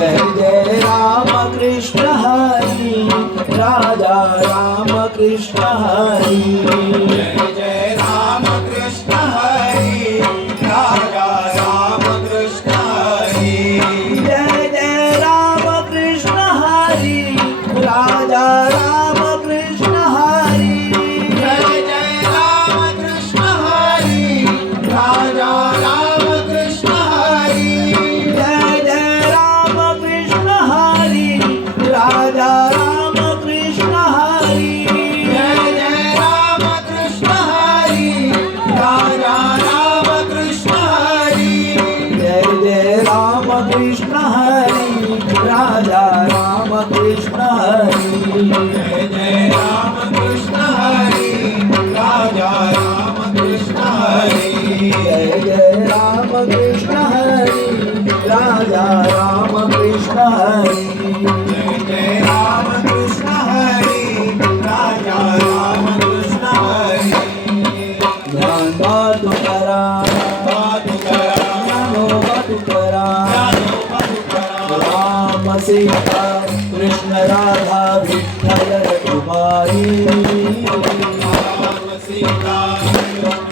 जय जय राम कृष्ण हरी राजा राम कृष्ण हरी जय जय राम कृष्ण हरी राजा राम कृष्ण हरी जय जय राम कृष्ण हरी राजा राम कृष्ण हरी जय जय राम कृष्ण हरी राजा राम कृष्ण हरी जय जय राम कृष्ण हरी राजा राम कृष्ण हरी जय जय राम कृष्ण हरी राजा राम कृष्ण हरी जय जय राम कृष्ण हरी राजा राम कृष्ण हरी जय जय राम कृष्ण हरी राजा राम कृष्ण हरी जय जय राम कृष्ण हरी राजा राम कृष्ण हरी जय जय राम कृष्ण हरी राजा राम कृष्ण हरी ज्ञानोबा तुकाराम ज्ञानोबा तुकाराम राम सीता कृष्ण राधा विठ्ठल रखुमाई राम सीता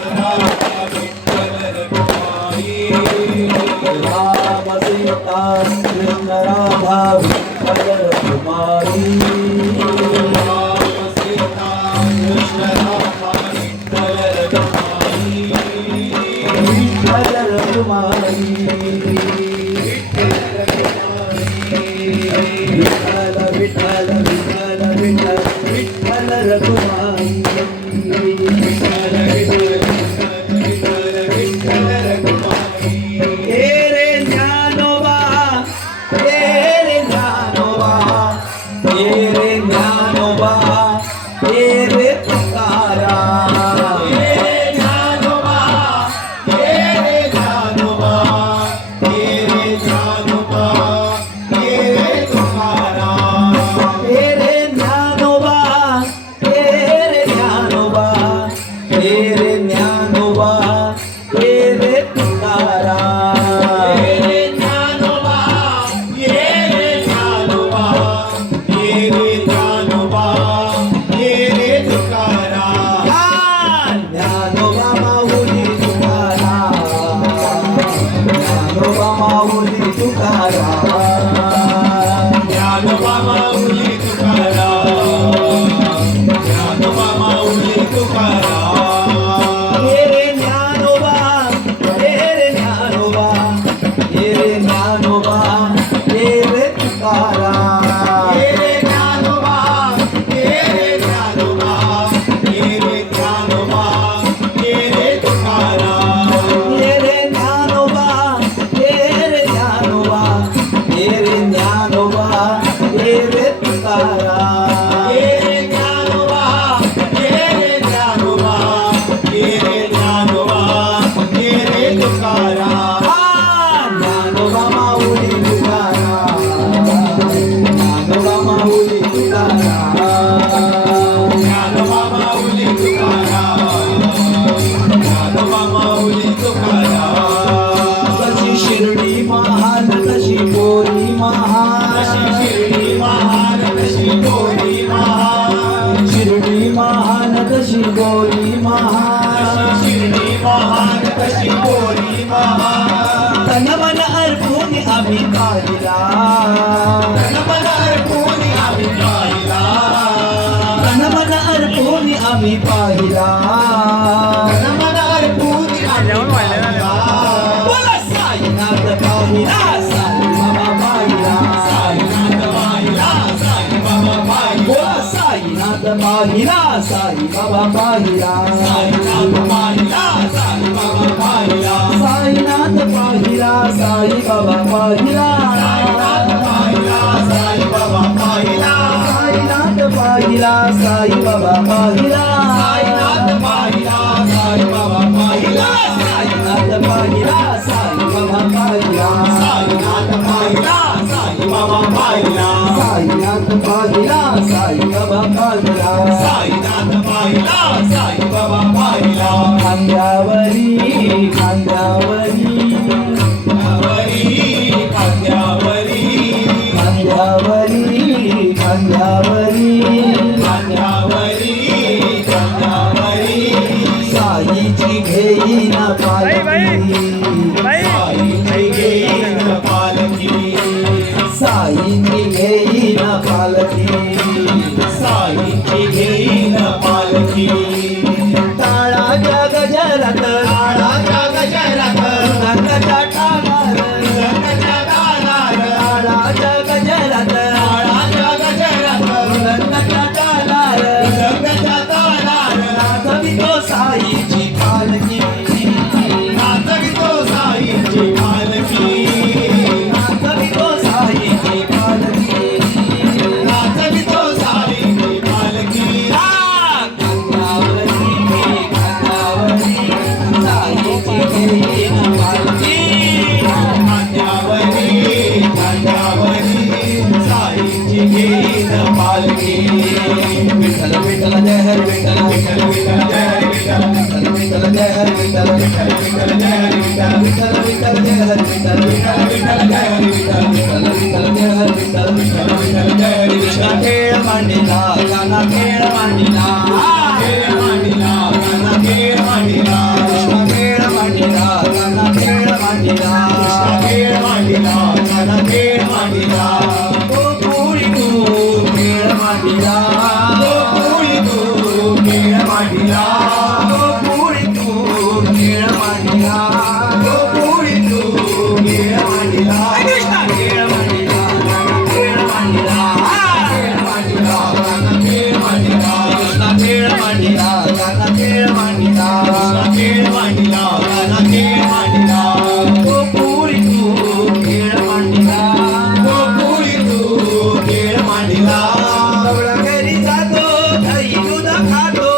राधा विठ्ठल रखुमाई राम सीता कृष्ण राधा विठ्ठल रखुमाई राम सीता कृष्ण राधा विठ्ठल रखुमाई विठ्ठल रखुमाई विठ्ठल विठ्ठल विठ्ठल विठ्ठल विठ्ठल रखुमाई हे रे ज्ञानोबा हे रे ज्ञानोबा हे रे ज्ञानोबा हे रे तुकाराम हे ज्ञानोबा हे ज्ञानोबा हे ज्ञानोबा हे तुकाराम हे रे ज्ञानोबा हे रे ज्ञानोबा हे रे ज्ञानोबा हे रे तुकाराम हे ज्ञानोबा हे ज्ञानोबा हे ज्ञानोबा हे तुकाराम ज्ञानोबा माऊली तुकाराम ज्ञानोबा माऊली तुकाराम ज्ञानोबा माऊली तुकाराम ज्ञानोबा माऊली तुकाराम हे रे ज्ञानोबा हे रे ज्ञानोबा हे रे ज्ञानोबा हे रे तुकाराम हे ज्ञानोबा हे ज्ञानोबा हे ज्ञानोबा हे तुकाराम हे रे ज्ञानोबा हे रे ज्ञानोबा हे रे ज्ञानोबा हे रे तुकाराम हे ज्ञानोबा हे ज्ञानोबा हे ज्ञानोबा हे तुकाराम ज्ञानोबा माऊली तुकाराम ज्ञानोबा माऊली तुकाराम ज्ञानोबा माऊली तुकाराम ज्ञानोबा माऊली तुकाराम कशी शिर्डी महान कशी बोली महान कशी शिर्डी महान कशी बोली महान शिर्डी महान कशी बोली महान शिर्डी महान कशी बोली महान तन मन अर्पून आम्ही पाहिला मन अर्पून आम्ही पाहिला तन मन अर्पून आम्ही पाहिला मन अर्पून आम्ही पाहिला बोला साईनाथ पाहिला साई बाबा पाहिला साईनाथ पाहिला साई बाबा पाहिला बोला साईनाथ पाहिला साई बाबा पाहिला साईनाथ पाहिला साई बाबा पाहिला साईनाथ पाहिला साई बाबा पाहिला साईनाथ पाहिला साई बाबा पाहिला साईनाथ पाहिला साई बाबा पाहिला साईनाथ पाहिला साई बाबा पाहिला साईनाथ पाहिला साई बाबा पाहिला साईनाथ पाहिला साई बाबा पाहिला साईनाथ पाहिला साई बाबा पाहिला साईनाथ पाहिला साई बाबा पाहिला खांद्यावरी खांद्यावरी खांद्यावरी साईची घेईन पालखी साईची घेईन पालखी टाळाच्या गजरात टाळाच्या गजरात रंगाच्या टाळार रंगाच्या तालावर टाळाच्या गजरात टाळाच्या गजरात रंगाच्या टाळार रंगाच्या तालावर नाचवितो साईची पालखी नाचवितो साईची पालखी नाचवितो साईची पालखी नाचवितो साईची पालखी गंगावरी साईची घेईन पालखी खांद्यावरी खांद्यावरी साईची घेईन पालखी विठ्ठल विठ्ठल जय हरी विठ्ठल विठ्ठल विठ्ठल जय हरी विठ्ठल विठ्ठल विठ्ठल जय हरी विठ्ठल विठ्ठल विठ्ठल जय हरी विठ्ठल विठ्ठल विठ्ठल जय हरी विठ्ठल विठ्ठल विठ्ठल जय हरी विठ्ठल विठ्ठल विठ्ठल जय हरी विठ्ठल विठ्ठल विठ्ठल जय हरी कृष्णा विठ्ठल खेळ मांडिला गाना खेळ मांडिला खेळ मांडिला गाना खेळ मांडिला कृष्णा खेळ मांडिला गाना खेळ मांडिला खेळ मांडिला गाना खेळ मांडिला ओ पुरी तू खेळ मांडिला गोकुळी तू खेळ मांडिला ओ पुरी तू खेळ मांडिला गोकुळी तू खेळ मांडिला कृष्णा खेळ मांडिला गाना खेळ मांडिला खेळ मांडिला गाना खेळ मांडिला कृष्णा खेळ मांडिला गाना खेळ मांडिला खेळ मांडिला गाना खेळ मांडिला ओ पुरी तू खेळ मांडिला गोकुळी तू खेळ मांडिला गवळा घरी जातो दही दूध खातो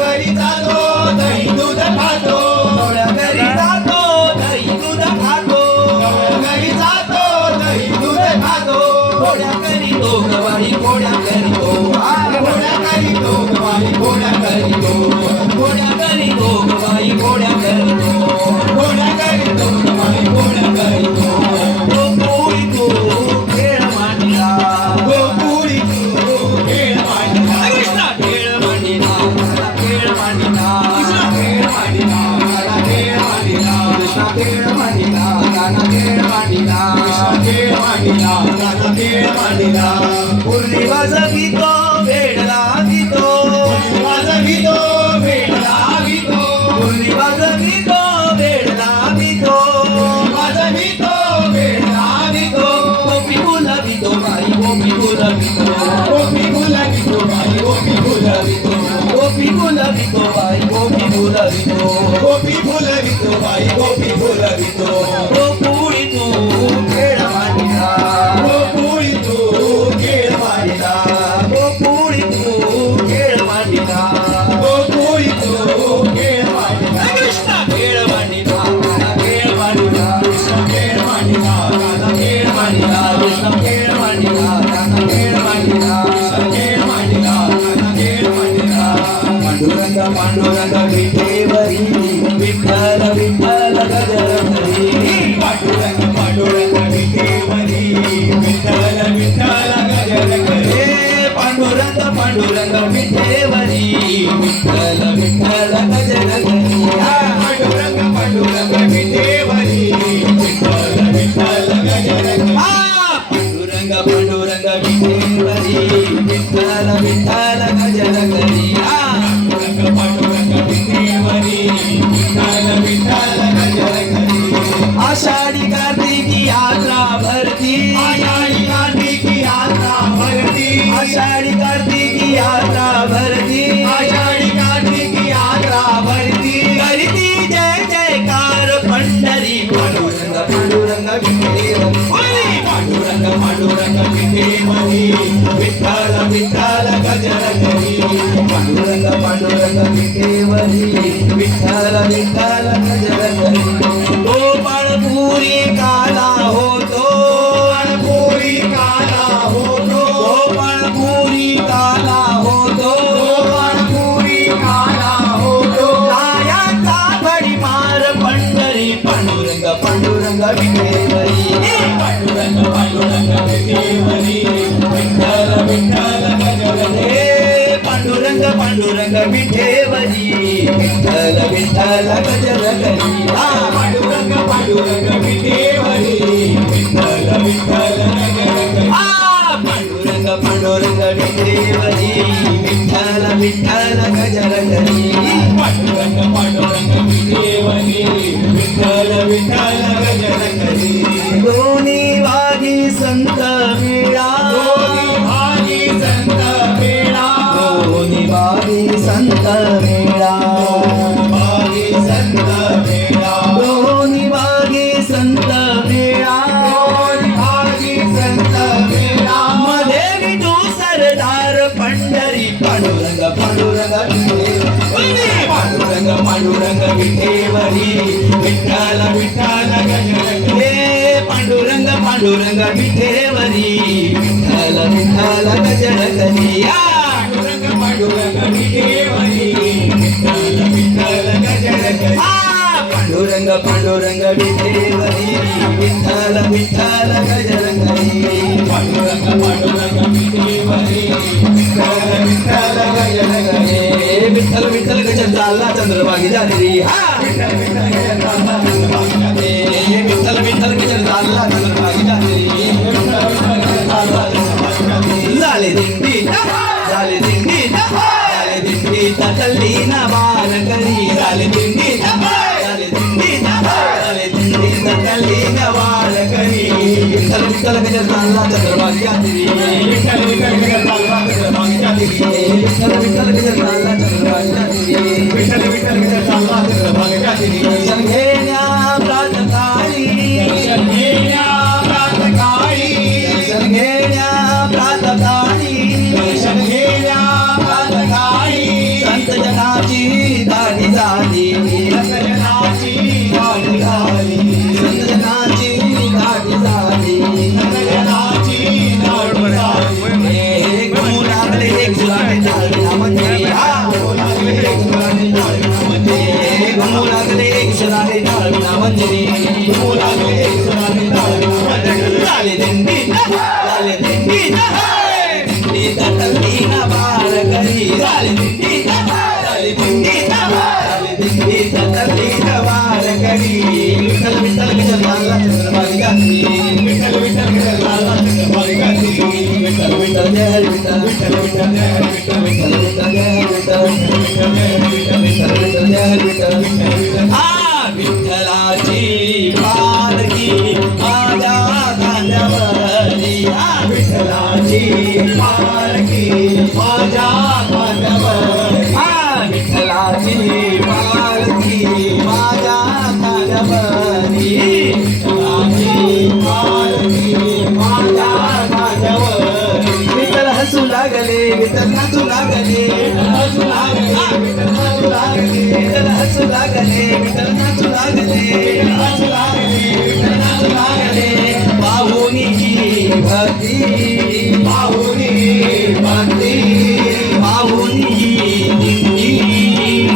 घरी जातो दही दूध खातो गवळा घरी जातो दही दूध खातो घरी जातो दही दूध खातो घोड्या करीतो गवाई घोड्या करीतो घोड्या करीतो गवाई घोड्या करीतो घोड्या करीतो गवाई घोड्या करीतो घोड्या करीतो गवाई घोड्या करीतो ओ पुरी तू खेळ मांडिला गोकुळी तू खेळ मांडिला कृष्णा खेळ मांडिला खेळ मांडिला खेळ मांडिला गाना खेळ मांडिला कृष्णा खेळ मांडिला गाना खेळ मांडिला खेळ मांडिला गाना खेळ मांडिला पूर्णी वाजवितो वेड लावितो वाजवितो वेळ लावितो पूर्णी वाजवितो वेड लावितो वाजवितो वेळ लावितो गोपी बोलावितो बाई गोपी बोलावितो गोपी गुलाबितो बाई गोपी गुलाबितो गोपी बोलावितो बाई गोपी बोलावितो गोपी फुलवितो बाई गोपी फुलवितो ओ पुरी तू खेळ मांडिला गोकुळी तू खेळ मांडिला ओ पुरी तू खेळ मांडिला गोकुळी तू खेळ मांडिला कृष्णा खेळ मांडिला गाना खेळ मांडिला खेळ मांडिला गाना खेळ मांडिला कृष्ण खेळ मांडिला गाना खेळ मांडिला खेळ मांडिला गाना खेळ मांडिला पांडुरंग पांडुरंग विठेवरी विठ्ठल विठ्ठल गजरधरी पांडुरंग पांडुरंग विठेवरी विठ्ठल विठ्ठल गजर करे हे पांडुरंग पांडुरंग विठेवरी विठ्ठल विठ्ठल गजरधरी पांडुरंग पांडुरंग विठेवरी विठ्ठल विठ्ठल गजर करे पांडुरंग पांडुरंग विठेवरी विठ्ठल विठ्ठल गजरधरी पांडुरंग पांडुरंग विठेवरी विठ्ठल विठ्ठल गजर करे आषाढी कार्तिकी यात्रा भरती आषाढी कार्तिकी यात्रा भरती आषाढी कार्तिकी यात्रा भरती आषाढी कार्तिकी यात्रा भरती करती जय जयकार पंढरी पांडुरंग पांडुरंग विठेवरी पांडुरंग पांडुरंग विठेवरी विठ्ठल विठ्ठल गजर करी पांडुरंग पांडुरंग विठेवरी विठ्ठल विठ्ठल गजरधरी गोपाळपुरी काला होतो पोरी काला होतो गोपाळपुरी काला होतो पोरी काला होतो कायाचा भडीमार पंढरी पांडुरंग पांडुरंग विठेवरी पांडुरंग पांडुरंग विठेवरी विठ्ठल विठ्ठल गजर हे पांडुरंग पांडुरंग विठेवरी विठ्ठल विठ्ठल गजर करी पांडुरंग पांडुरंग विठेवरी विठ्ठल विठ्ठल नगर पांडुरंग पांडुरंग विठेवरी विठ्ठल विठ्ठल गजर करी पांडुरंग पांडुरंग विठेवरी विठ्ठल विठ्ठल गजर करी दोन्ही वागी संत मेळा दोन्ही भागी संत मेळा दोन्ही वागी संत मेळा भागी संत मेळा दोन्ही वागी संत मेळा दोन्ही भागी संत मेळा मध्ये विठू सरदार पंढरी पांडुरंग पांडुरंग विठेवरी पांडुरंग पांडुरंग विठेवरी विठ्ठल विठ्ठल गजर करी हे पांडुरंग पांडुरंग विठेवरी विठ्ठल विठ्ठल गजर करी पांडुरंग पांडुरंग विठेवरी विठ्ठल विठ्ठल गजर करी पांडुरंग पांडुरंग विठेवरी विठ्ठल विठ्ठल गजर करी पांडुरंग पांडुरंग विठेवरी विठ्ठल विठ्ठल गजर करी विठ्ठल विठ्ठल गजर चालला चंद्रभागी झालेली विठ्ठल विठ्ठल गजर चालला चंद्रभागी झालेली विठ्ठल विठ्ठल गजर चालला चंद्रभागी झालेली विठ्ठल विठ्ठल गजर चालला चंद्रभागी झालेली झाले दिंडी झाले दिंडी झाले दिंडी तटली ना बाल करी झाले दिंडी झाले दिंडी झाले दिंडी तटली ना बाल करी विठ्ठल विठ्ठल गजर चालला चंद्रभागी झालेली विठ्ठल विठ्ठल गजर चालला चंद्रभागी झालेली विठ्ठल विठ्ठल गजर चालला चंद्रभागी झालेली विठ्ठल विठ्ठल गजर चालला चंद्रभागी झालेली दर्शन घेण्या प्रातकाळी दर्शन घेण्या प्रातःकाळी दर्शन घेण्या प्रातकाळी दर्शन घेण्या प्रातःकाळी संत जनाची दाढी झाली सजनाची गाडी झाली संत जनाची दाढी झाली सजनाची गाडी झाली एक गमू लागले एक सुराने चालविला मंदिरी गमू लागले एक सुराने चालविला मंदिरी गमू लागले एक सुराने चालविला मंदिरी गमू लागले एक सुराने चालविला मंदिरी झाले दिंडी झाले दिंडी दिंडी तटली ना बार करी झाले दिंडी झाले दिंडी झाले दिंडी तटली ना बार करी विठ्ठल विठ्ठल गजर चालला चंद्रभागी घातली विठ्ठल विठ्ठल गजर चालला चंद्रभागी घातली विठ्ठल विठ्ठल जय हरी विठ्ठल विठ्ठल विठ्ठल जय हरी विठ्ठल विठ्ठल विठ्ठल जय हरी विठ्ठल विठ्ठल जय हरी विठ्ठल विठ्ठल विठ्ठलाची पालखी माझ्या खांद्यावर विठ्ठलाची पालखी माझ्या खांद्यावर विठ्ठलाची पालखी माझ्या खांद्यावर विठ्ठल हसू लागले विठ्ठल नाचू लागले हसू लागले विठ्ठल नाचू लागले विठ्ठल हसू लागले विठ्ठल नाचू लागले हसू लागले विठ्ठल नाचू लागले पाहुनी भक्ती पाहुनी भक्ती पाहुनी दिंडी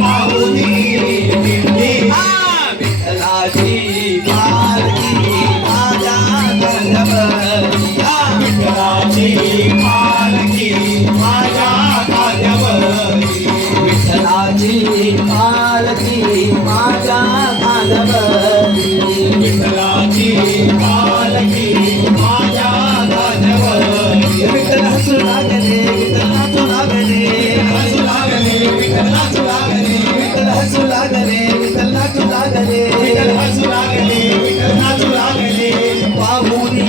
पाहुनी दिंडी विठ्ठलाची पालखी माझ्या खांद्यावर विठ्ठलाची पालखी माझ्या खांद्यावर विठ्ठलाची पालखी माझ्या खांद्यावर विठ्ठलाची पालखी माझ्या खांद्यावर विठ्ठल हसू लागले विठ्ठल नाचू लागले हसू लागले विठ्ठल नाचू लागले विठ्ठल हसू लागले विठ्ठल नाचू लागले विठ्ठल हसू लागले विठ्ठल नाचू लागले पाहुनी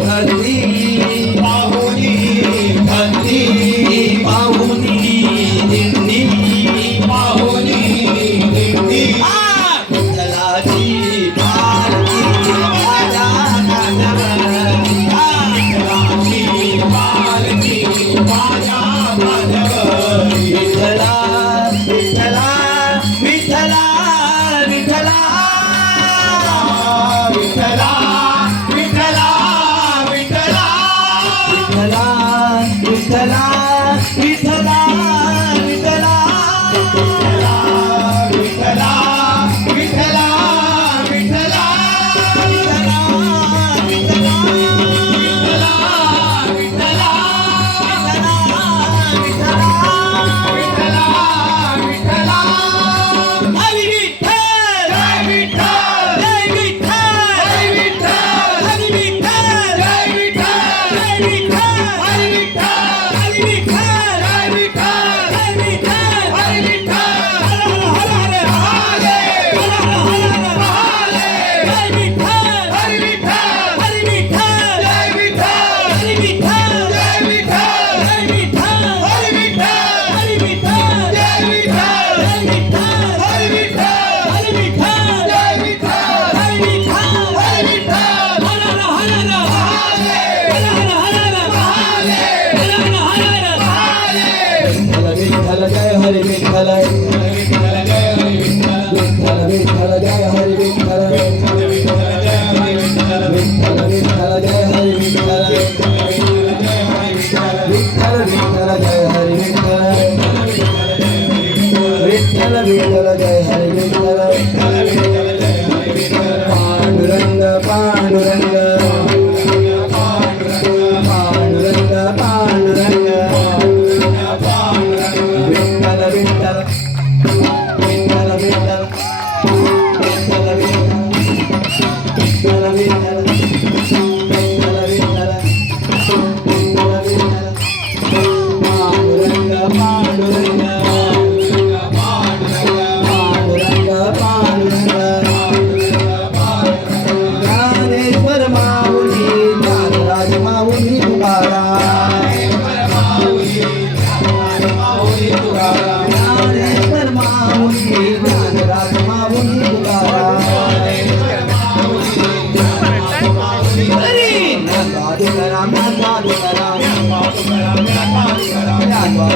भक्ती पाहुनी भक्ती पाहुनी दिंडी पाहुनी दिंडी विठ्ठलाची पालखी माझ्या खांद्यावर विठ्ठलाची पालखी माझ्या खांद्यावर विठ्ठला विठ्ठला विठ्ठला विठ्ठला विठ्ठला विठ्ठला विठ्ठला विठ्ठला विठ्ठला विठ्ठला विठ्ठला विठ्ठला विठ्ठला विठ्ठला विठ्ठल तुकाराम ज्ञानबा तुकाराम ज्ञानबा तुकाराम ज्ञानबा तुकाराम ज्ञानबा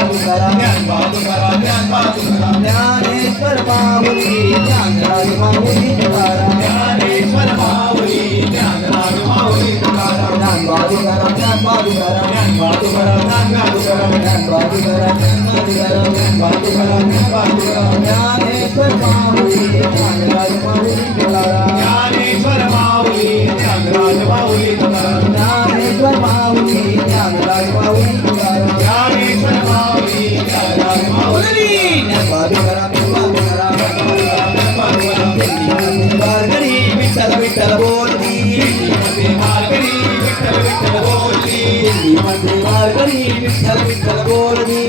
तुकाराम ज्ञानबा तुकाराम ज्ञानबा तुकाराम ज्ञानबा तुकाराम ज्ञानेश्वर माऊली ज्ञानराज माऊली तुकाराम ज्ञानेश्वर माऊली ज्ञानराज माऊली तुकाराम ज्ञानबा तुकाराम ज्ञानबा तुकाराम ज्ञानबा तुकाराम ज्ञानबा तुकाराम ज्ञानबा तुकाराम ज्ञानबा तुकाराम ज्ञानबा तुकाराम ज्ञानबा तुकाराम ज्ञानेश्वर माऊली ज्ञानराज माऊली तुकाराम ज्ञानेश्वर माऊली ज्ञानराज माऊली तुकाराम ज्ञानेश्वर माऊली ज्ञानराज माऊली तुकाराम ज्ञानेश्वर माऊली ज्ञानराज माऊली ज्ञानबा तुकाराम ज्ञानबा तुकाराम ज्ञानबा तुकाराम वारकरी विठ्ठल विठ्ठल बोलती मध्ये मार्गरी विठ्ठल विठ्ठल बोलली मध्ये वारकरी विठ्ठल विठ्ठल बोलती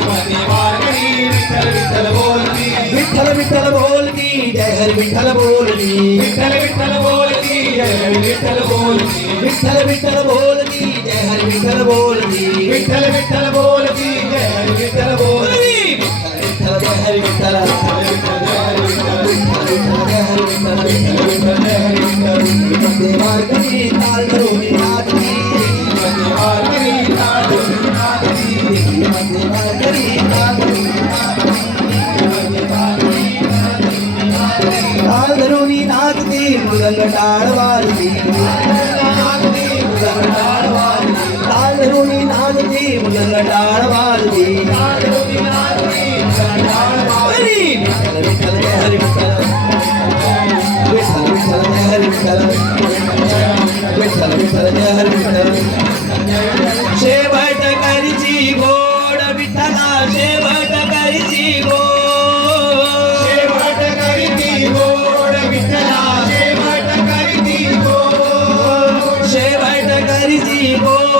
मध्ये मार्गरी विठ्ठल विठ्ठल बोलली विठ्ठल विठ्ठल बोलती जय हरी विठ्ठल बोलती विठ्ठल विठ्ठल बोलली जय हरी विठ्ठल बोलली विठ्ठल विठ्ठल बोलती जय हरी विठ्ठल बोलती विठ्ठल विठ्ठल बोलली जय हरी विठ्ठल बोलली विठ्ठल जय हरी विठ्ठल विठ्ठल जय हरी विठ्ठल विठ्ठल जय हरी विठ्ठल विठ्ठल जय हरी विठ्ठल मध्ये वारकरी ताल धरून नाचती मध्ये मार्गरी नाचती नाचती मध्ये वारकरी ताल धरून ताल धरून नाचती मृदंग टाळ वाजती ताल धरून नाचती मृदंग टाळ वाजती विठ्ठल विठ्ठल जय हरी विठ्ठल विठ्ठल विठ्ठल जय हरी विठ्ठल विठ्ठल विठ्ठल जय हरी विठ्ठल शेवट करीची गोड विठ्ठला शेवट करीची गोड शेवट करीती गोड विठ्ठला शेवट करीती गोड शेवट करीची गोड